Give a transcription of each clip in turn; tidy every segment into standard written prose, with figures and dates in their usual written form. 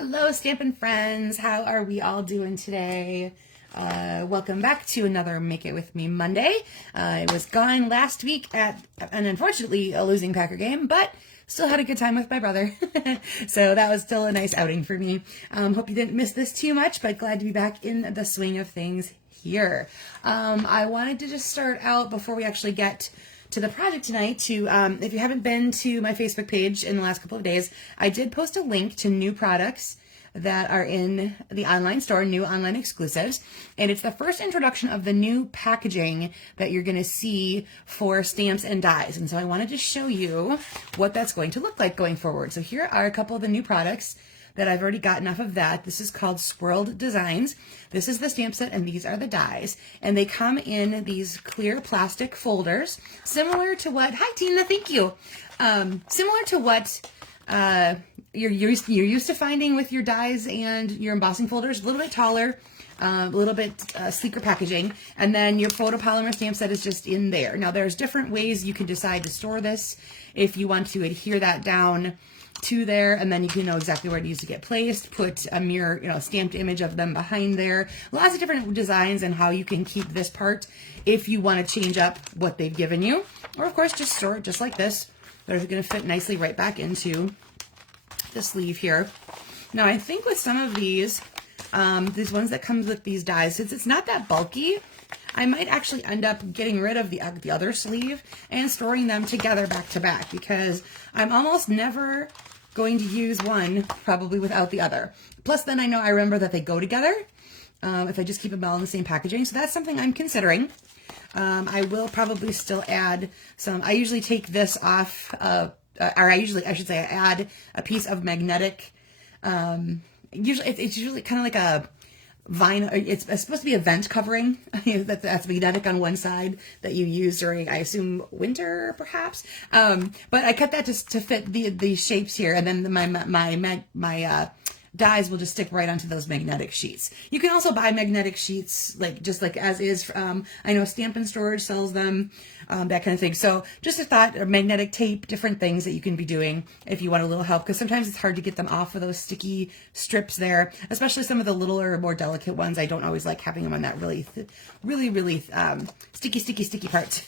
Hello, Stampin' Friends. How are we all doing today? Welcome back to another Make It With Me Monday. I was gone last week at, and unfortunately, a losing Packer game, but still had a good time with my brother. So that was still a nice outing for me. Hope you didn't miss this too much, but glad to be back in the swing of things here. I wanted to just start out before we actually get to the project tonight to, if you haven't been to my Facebook page in the last couple of days, I did post a link to new products that are in the online store, new online exclusives. And it's the first introduction of the new packaging that you're going to see for stamps and dies. And so I wanted to show you what that's going to look like going forward. So here are a couple of the new products that I've already got enough of that. This is called Swirled Designs. This is the stamp set and these are the dies. And they come in these clear plastic folders, similar to what, hi Tina, thank you. Similar to what you're used to finding with your dies and your embossing folders, a little bit taller, a little bit sleeker packaging, and then your photopolymer stamp set is just in there. Now there's different ways you can decide to store this if you want to adhere that down to there, and then you can know exactly where it needs to get placed, put a mirror, stamped image of them behind there. Lots of different designs and how you can keep this part if you want to change up what they've given you. Or of course, just store it just like this. They're going to fit nicely right back into the sleeve here. Now I think with some of these ones that comes with these dies, since it's not that bulky, I might actually end up getting rid of the other sleeve and storing them together back to back, because I'm almost never going to use one probably without the other. Plus then I remember that they go together if I just keep them all in the same packaging. So that's something I'm considering. I will probably still add some, I usually take this off, I should say I add a piece of magnetic, usually it's usually kind of like a vinyl. It's supposed to be a vent covering that's magnetic on one side that you use during, I assume, winter perhaps. But I cut that just to fit the shapes here, and then my dies will just stick right onto those magnetic sheets. You can also buy magnetic sheets just like as is. I know Stampin' Storage sells them, that kind of thing. So just a thought, or magnetic tape, different things that you can be doing if you want a little help, because sometimes it's hard to get them off of those sticky strips there, especially some of the littler, more delicate ones. I don't always like having them on that really sticky part.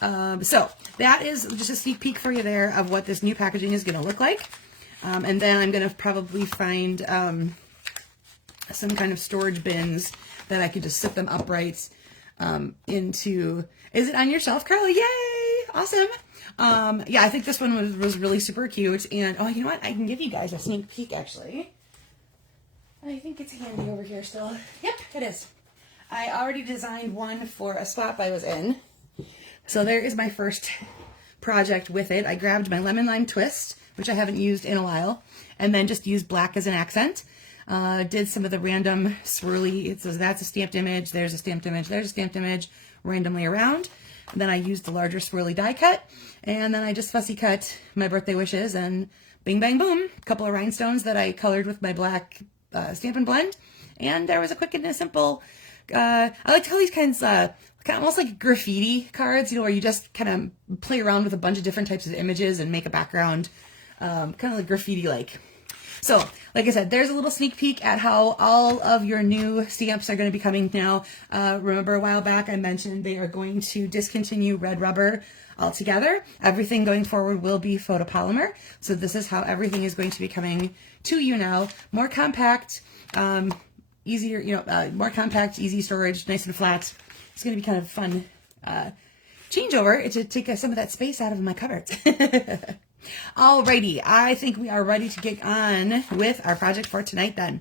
So that is just a sneak peek for you there of what this new packaging is going to look like. And then I'm going to probably find some kind of storage bins that I could just sit them upright into. Is it on your shelf, Carla? Yay! Awesome. Yeah, I think this one was really super cute. And, oh, you know what? I can give you guys a sneak peek, actually. I think it's handy over here still. Yep, it is. I already designed one for a spot I was in. So there is my first project with it. I grabbed my lemon lime twist, which I haven't used in a while, and then just used black as an accent. Did some of the random swirly, so that's a stamped image, there's a stamped image, there's a stamped image, randomly around. And then I used the larger swirly die cut, and then I just fussy cut my birthday wishes, and bing, bang, boom, a couple of rhinestones that I colored with my black Stampin' Blend, and there was a quick and a simple, I like to call these kinds kind of almost like graffiti cards, where you just kind of play around with a bunch of different types of images and make a background kind of like graffiti-like. So, like I said, there's a little sneak peek at how all of your new stamps are going to be coming now. Remember a while back I mentioned they are going to discontinue red rubber altogether. Everything going forward will be photopolymer. So this is how everything is going to be coming to you now. More compact, easier, more compact, easy storage, nice and flat. It's going to be kind of fun changeover to take some of that space out of my cupboards. Alrighty, I think we are ready to get on with our project for tonight then.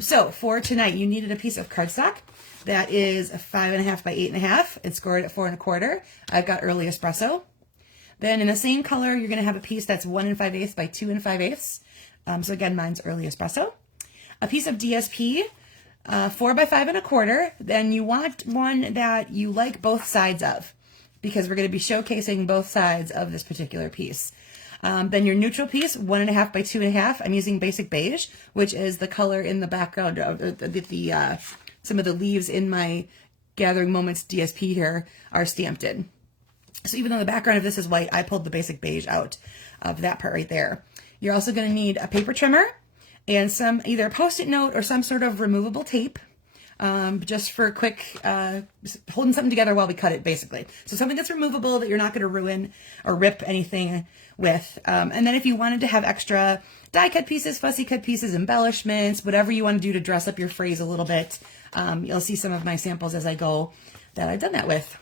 So for tonight, you needed a piece of cardstock that is 5.5 by 8.5. It's scored at 4 1/4. I've got early espresso. Then in the same color, you're going to have a piece that's 1 5/8 by 2 5/8. So again, mine's early espresso. A piece of DSP, 4 by 5 1/4. Then you want one that you like both sides of, because we're going to be showcasing both sides of this particular piece. Then your neutral piece, 1.5 by 2.5. I'm using basic beige, which is the color in the background of some of the leaves in my Gathering Moments DSP here are stamped in. So even though the background of this is white, I pulled the basic beige out of that part right there. You're also going to need a paper trimmer and some either a Post-it note or some sort of removable tape. Just for quick, holding something together while we cut it, basically. So something that's removable that you're not going to ruin or rip anything with. And then if you wanted to have extra die cut pieces, fussy cut pieces, embellishments, whatever you want to do to dress up your phrase a little bit, you'll see some of my samples as I go that I've done that with.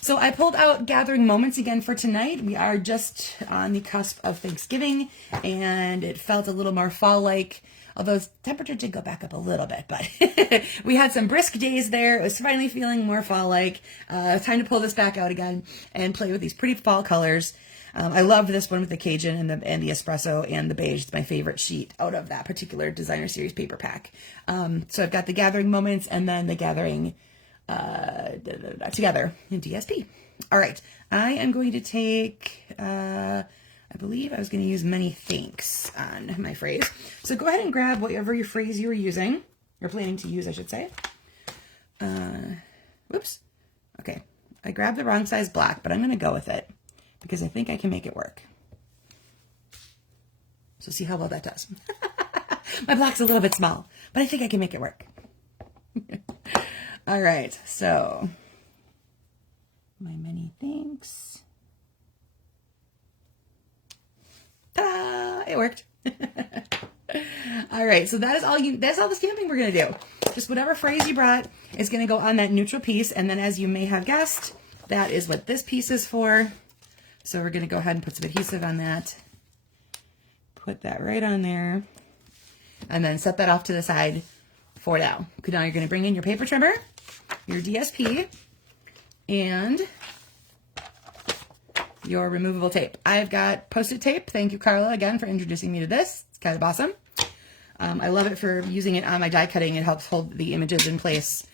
So I pulled out Gathering Moments again for tonight. We are just on the cusp of Thanksgiving, and it felt a little more fall-like. Although the temperature did go back up a little bit, but we had some brisk days there. It was finally feeling more fall-like. Time to pull this back out again and play with these pretty fall colors. I love this one with the Cajun and the espresso and the beige. It's my favorite sheet out of that particular Designer Series paper pack. So I've got the Gathering Moments and then the Gathering together in DSP. All right, I am going to take... I believe I was going to use Many Thanks on my phrase. So go ahead and grab whatever your phrase you were using, or planning to use, I should say. Whoops. Okay. I grabbed the wrong size block, but I'm going to go with it because I think I can make it work. So see how well that does. My block's a little bit small, but I think I can make it work. All right. So my Many Thanks. Ta-da! It worked. All right, so that's all the stamping we're gonna do. Just whatever phrase you brought is gonna go on that neutral piece, and then as you may have guessed, that is what this piece is for. So we're gonna go ahead and put some adhesive on that. Put that right on there, and then set that off to the side for now. Now you're gonna bring in your paper trimmer, your DSP, and your removable tape. I've got Post-it tape. Thank you, Carla, again, for introducing me to this. It's kind of awesome. I love it for using it on my die cutting. It helps hold the images in place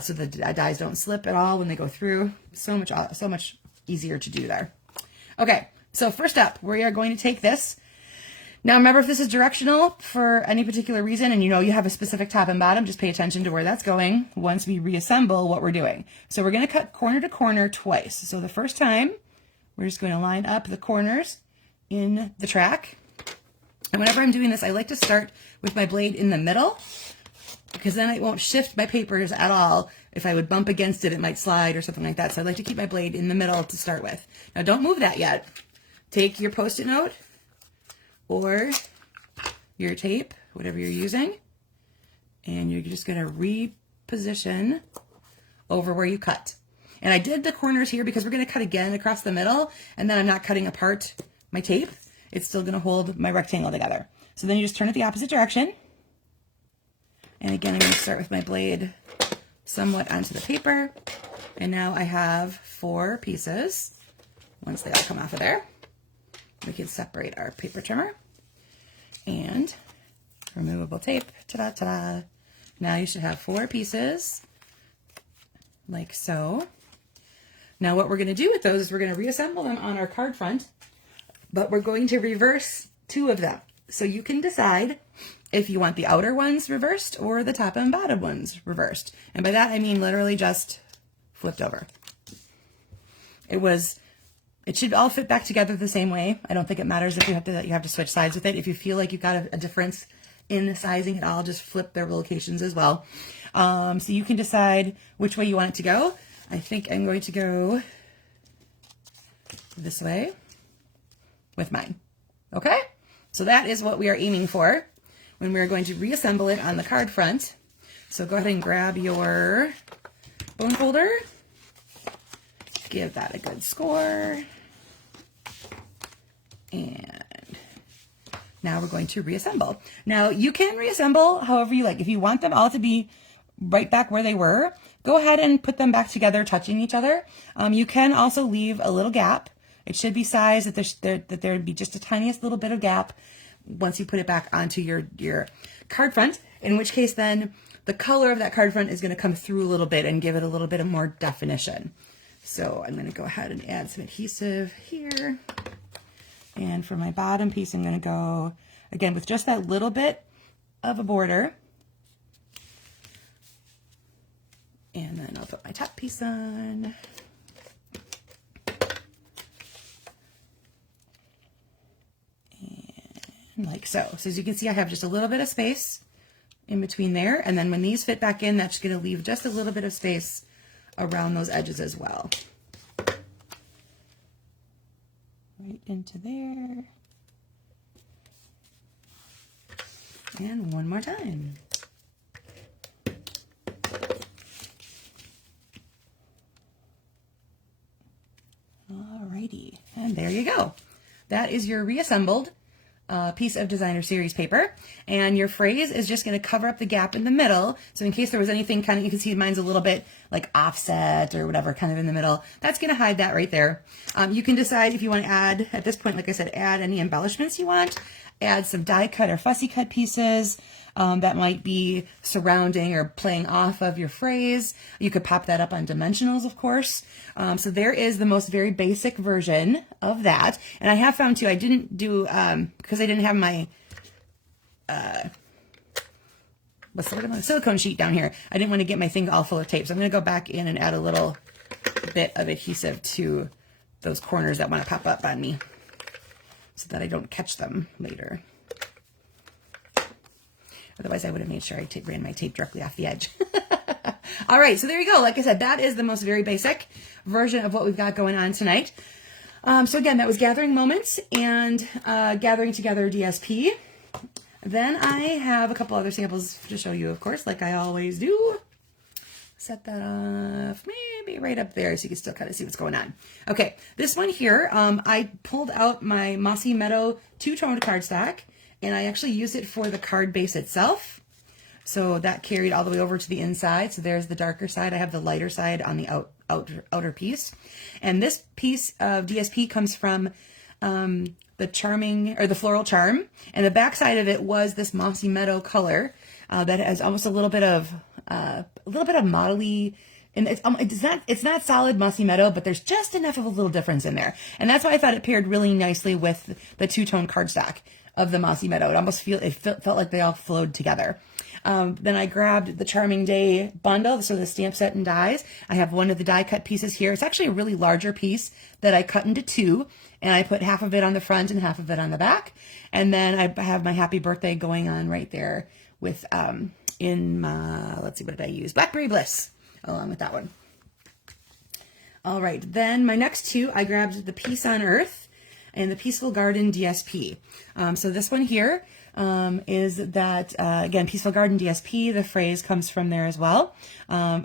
so the dies don't slip at all when they go through. So much easier to do there. Okay, so first up, we are going to take this. Now remember, if this is directional for any particular reason and you know you have a specific top and bottom, just pay attention to where that's going once we reassemble what we're doing. So we're going to cut corner to corner twice. So the first time, we're just going to line up the corners in the track. And whenever I'm doing this, I like to start with my blade in the middle because then it won't shift my papers at all. If I would bump against it, it might slide or something like that. So I like to keep my blade in the middle to start with. Now don't move that yet. Take your Post-it note or your tape, whatever you're using, and you're just going to reposition over where you cut. And I did the corners here because we're going to cut again across the middle, and then I'm not cutting apart my tape. It's still going to hold my rectangle together. So then you just turn it the opposite direction. And again, I'm going to start with my blade somewhat onto the paper. And now I have 4 pieces. Once they all come off of there, we can separate our paper trimmer and removable tape. Ta-da, ta-da. Now you should have 4 pieces like so. Now what we're going to do with those is we're going to reassemble them on our card front, but we're going to reverse 2 of them. So you can decide if you want the outer ones reversed or the top and bottom ones reversed. And by that I mean literally just flipped over. It should all fit back together the same way. I don't think it matters if you have to switch sides with it. If you feel like you've got a difference in the sizing at all, just flip their locations as well. So you can decide which way you want it to go. I think I'm going to go this way with mine. Okay? So that is what we are aiming for when we're going to reassemble it on the card front. So go ahead and grab your bone folder. Give that a good score. And now we're going to reassemble. Now you can reassemble however you like. If you want them all to be right back where they were, go ahead and put them back together, touching each other. You can also leave a little gap. It should be sized that there would be just a tiniest little bit of gap once you put it back onto your card front, in which case then the color of that card front is going to come through a little bit and give it a little bit of more definition. So I'm going to go ahead and add some adhesive here. And for my bottom piece, I'm going to go, again, with just that little bit of a border. And then I'll put my top piece on. And like so. So as you can see, I have just a little bit of space in between there. And then when these fit back in, that's going to leave just a little bit of space around those edges as well. Right into there. And one more time. Alrighty, and there you go. That is your reassembled piece of designer series paper, and your phrase is just going to cover up the gap in the middle. So in case there was anything kind of, you can see mine's a little bit like offset or whatever kind of in the middle, that's going to hide that right there. You can decide if you want to add, at this point, like I said, add any embellishments you want, add some die cut or fussy cut pieces that might be surrounding or playing off of your phrase. You could pop that up on dimensionals, of course. So there is the most very basic version of that. And I have found too, I didn't do, because I didn't have my, silicone sheet down here. I didn't want to get my thing all full of tape. So I'm going to go back in and add a little bit of adhesive to those corners that want to pop up on me so that I don't catch them later. Otherwise, I would have made sure I ran my tape directly off the edge. All right, so there you go. Like I said, that is the most very basic version of what we've got going on tonight. So again, that was Gathering Moments and Gathering Together DSP. Then I have a couple other samples to show you, of course, like I always do. Set that off maybe right up there so you can still kind of see what's going on. Okay, this one here, I pulled out my Mossy Meadow two-toned cardstock, and I actually used it for the card base itself. So that carried all the way over to the inside. So there's the darker side. I have the lighter side on the outer piece. And this piece of DSP comes from the Charming, or the Floral Charm. And the back side of it was this Mossy Meadow color that has almost a little bit of modelly. And it's not solid Mossy Meadow, but there's just enough of a little difference in there. And that's why I thought it paired really nicely with the two-tone cardstock of the Mossy Meadow. It felt like they all flowed together. Then I grabbed the Charming Day bundle, so the stamp set and dies. I have one of the die cut pieces here. It's actually a really larger piece that I cut into two, and I put half of it on the front and half of it on the back. And then I have my happy birthday going on right there with, in my, let's see, what did I use? Blackberry Bliss, along with that one. All right, then my next two, I grabbed the Peace on Earth and the Peaceful Garden DSP. So this one here is that, again, Peaceful Garden DSP, the phrase comes from there as well.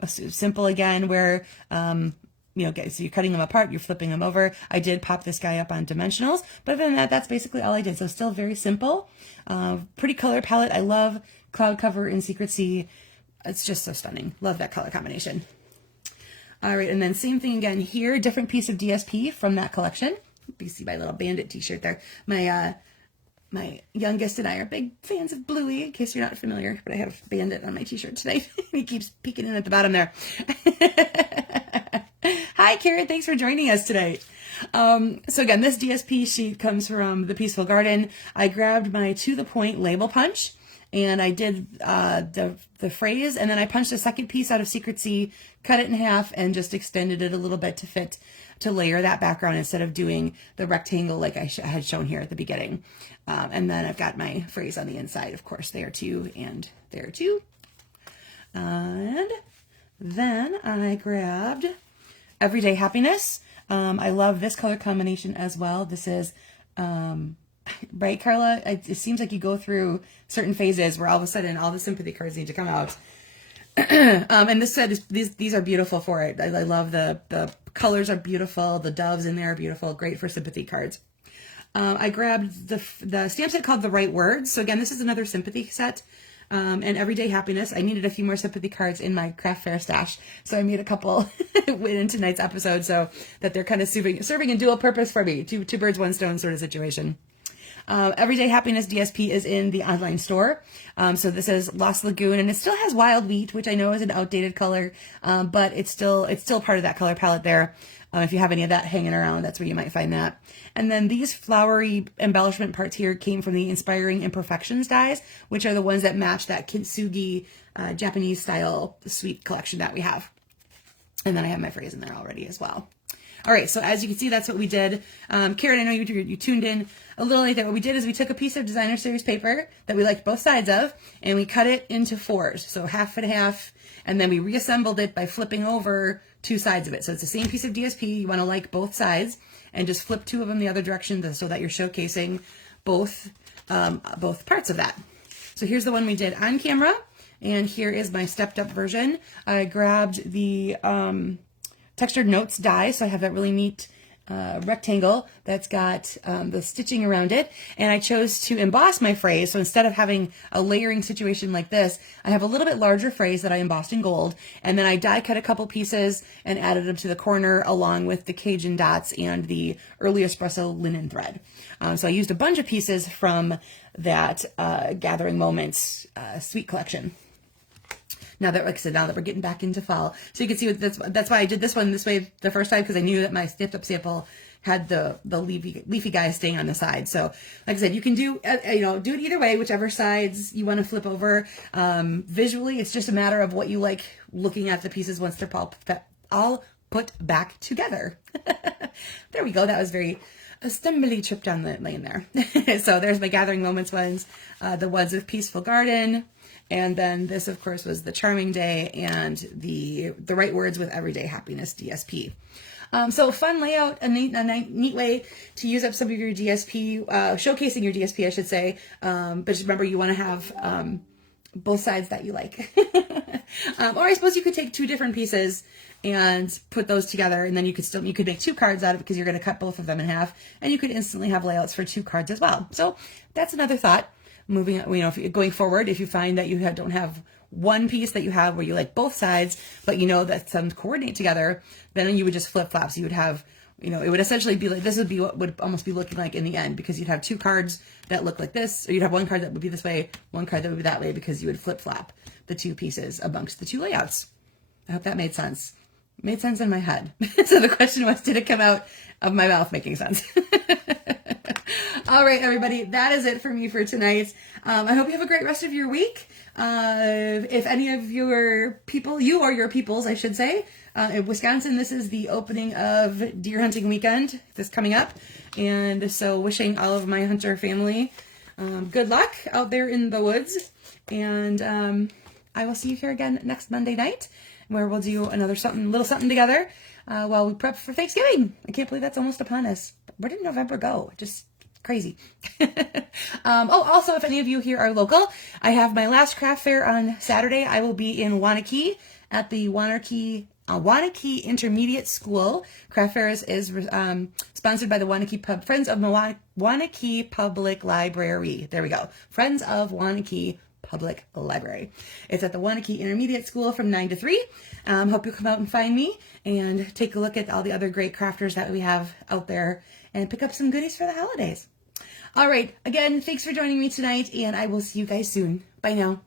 Simple again, where, so you're cutting them apart, you're flipping them over. I did pop this guy up on dimensionals, but other than that, that's basically all I did. So still very simple, pretty color palette. I love Cloud Cover and Secret Sea. It's just so stunning. Love that color combination. All right, and then same thing again here, different piece of DSP from that collection. You see my little bandit t-shirt there. My youngest and I are big fans of Bluey, in case you're not familiar, but I have Bandit on my t-shirt tonight. He keeps peeking in at the bottom there. Hi, Karen. Thanks for joining us tonight. So again, this DSP sheet comes from the Peaceful Garden. I grabbed my To The Point label punch, and I did the phrase, and then I punched a second piece out of Secret Sea, cut it in half, and just extended it a little bit to layer that background instead of doing the rectangle like I had shown here at the beginning. And then I've got my phrase on the inside, of course, there too, and there too. And then I grabbed Everyday Happiness. I love this color combination as well. This is, right, Carla? It seems like you go through certain phases where all of a sudden all the sympathy cards need to come out. And this set is, these are beautiful for it. I love the colors are beautiful. The doves in there are beautiful. Great for sympathy cards. I grabbed the stamp set called The Right Words. So again, this is another sympathy set. And Everyday Happiness. I needed a few more sympathy cards in my craft fair stash. So I made a couple in tonight's episode so that they're kind of serving a dual purpose for me. Two birds, one stone sort of situation. Everyday Happiness DSP is in the online store. So this is Lost Lagoon, and it still has Wild Wheat, which I know is an outdated color, but it's still part of that color palette there. If you have any of that hanging around, that's where you might find that. And then these flowery embellishment parts here came from the Inspiring Imperfections dies, which are the ones that match that kintsugi Japanese style sweet collection that we have. And then I have my phrase in there already as well. All right, so as you can see, that's what we did. Karen, I know you tuned in a little late there. What we did is we took a piece of designer series paper that we liked both sides of, and we cut it into fours, so half and half, and then we reassembled it by flipping over two sides of it. So it's the same piece of DSP. You want to like both sides, and just flip two of them the other direction so that you're showcasing both parts of that. So here's the one we did on camera, and here is my stepped up version. I grabbed the textured notes die, so I have that really neat rectangle that's got the stitching around it, and I chose to emboss my phrase. So instead of having a layering situation like this, I have a little bit larger phrase that I embossed in gold, and then I die cut a couple pieces and added them to the corner along with the Cajun dots and the early espresso linen thread. So I used a bunch of pieces from that Gathering Moments Sweet collection. Now that, like I said, now that we're getting back into fall, so you can see that's why I did this one this way the first time, because I knew that my stepped up sample had the leafy guys staying on the side. So like I said, you can do do it either way, whichever sides you want to flip over. Visually, it's just a matter of what you like looking at the pieces once they're all put back together. There we go. That was very a stumbly trip down the lane there. So there's my Gathering Moments ones, the ones with Peaceful Garden. And then this, of course, was the Charming Day and the Right Words with Everyday Happiness DSP. So fun layout, a neat way to use up some of your DSP, showcasing your DSP, I should say. But just remember, you want to have both sides that you like. Or I suppose you could take two different pieces and put those together, and then you could make two cards out of it because you're going to cut both of them in half, and you could instantly have layouts for two cards as well. So that's another thought. Moving, if going forward, if you find that you don't have one piece that you have where you like both sides, but you know that some coordinate together, then you would just flip flop. So you would have, it would essentially be like, this would be what would almost be looking like in the end, because you'd have two cards that look like this, or you'd have one card that would be this way, one card that would be that way, because you would flip flop the two pieces amongst the two layouts. I hope that made sense. It made sense in my head. So the question was, did it come out of my mouth making sense? All right, everybody, that is it for me for tonight. I hope you have a great rest of your week. If any of your people, you or your peoples, I should say, in Wisconsin, this is the opening of deer hunting weekend that's coming up. And so wishing all of my hunter family good luck out there in the woods. And I will see you here again next Monday night, where we'll do another little something together while we prep for Thanksgiving. I can't believe that's almost upon us. Where did November go? Just crazy. Also, if any of you here are local, I have my last craft fair on Saturday. I will be in Waunakee at the Waunakee Intermediate School. Craft fair is sponsored by the Friends of Waunakee Public Library. There we go. Friends of Waunakee Public Library. It's at the Waunakee Intermediate School from 9 to 3. Hope you'll come out and find me and take a look at all the other great crafters that we have out there and pick up some goodies for the holidays. All right. Again, thanks for joining me tonight, and I will see you guys soon. Bye now.